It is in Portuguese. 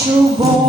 acho bom.